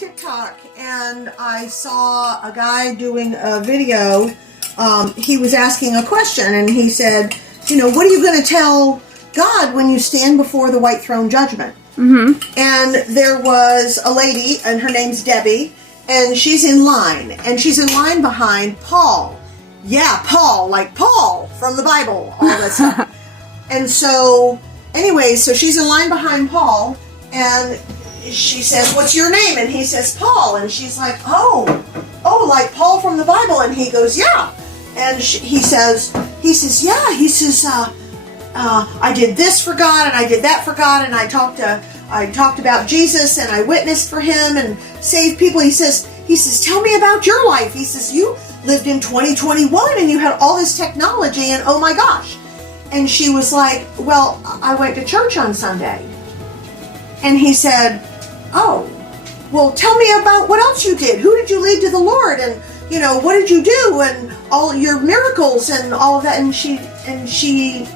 TikTok and I saw a guy doing a video. He was asking a question and he said, you know, what are you going to tell God when you stand before the white throne judgment? Mm-hmm. And there was a lady, and her name's Debbie, and she's in line. And she's in line behind Paul. Yeah, Paul, like Paul from the Bible, all that stuff. And so, anyway, so she's in line behind Paul, and she says, what's your name? And he says, Paul. And she's like, oh, like Paul from the Bible. And he goes, yeah. And he says, yeah. He says, I did this for God, and I did that for God, and I talked about Jesus, and I witnessed for him and saved people. He says, tell me about your life. He says, you lived in 2021 and you had all this technology, and oh my gosh. And she was like, well, I went to church on Sunday. And he said, oh, well, tell me about what else you did. Who did you lead to the Lord? And, you know, what did you do? And all your miracles and all of that. And she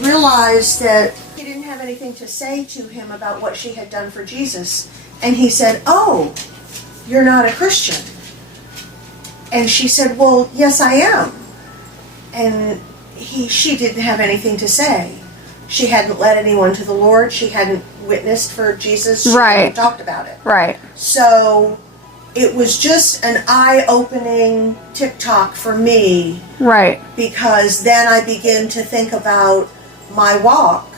realized that she didn't have anything to say to him about what she had done for Jesus. And he said, oh, you're not a Christian. And she said, well, yes, I am. And she didn't have anything to say. She hadn't led anyone to the Lord. She hadn't witnessed for Jesus. She hadn't talked about it. Right. So it was just an eye-opening TikTok for me. Right. Because then I began to think about my walk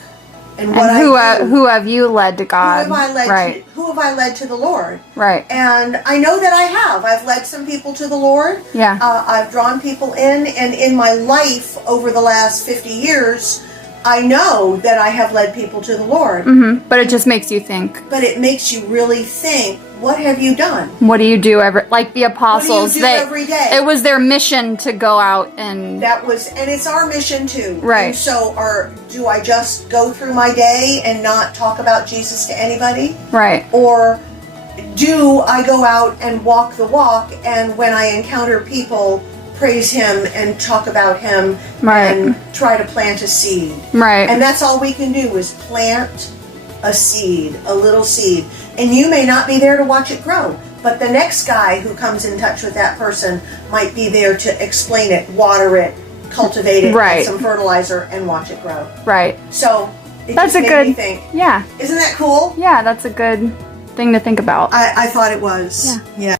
and what who have you led to God? Who have I led to the Lord? Right. And I know that I have. I've led some people to the Lord. Yeah. I've drawn people in, and in my life over the last 50 years, I know that I have led people to the Lord. Mm-hmm. But it just makes you think. But it makes you really think, what have you done? What do you do like the apostles? What do you do every day? It was their mission to go out and... And it's our mission too. Right. And so do I just go through my day and not talk about Jesus to anybody? Right. Or do I go out and walk the walk, and when I encounter people, praise him and talk about him, and try to plant a seed. Right. And that's all we can do is plant a seed, a little seed. And you may not be there to watch it grow, but the next guy who comes in touch with that person might be there to explain it, water it, cultivate it, add some fertilizer, and watch it grow. Right. So that's a good me think. Yeah. Isn't that cool? Yeah, that's a good thing to think about. I thought it was. Yeah.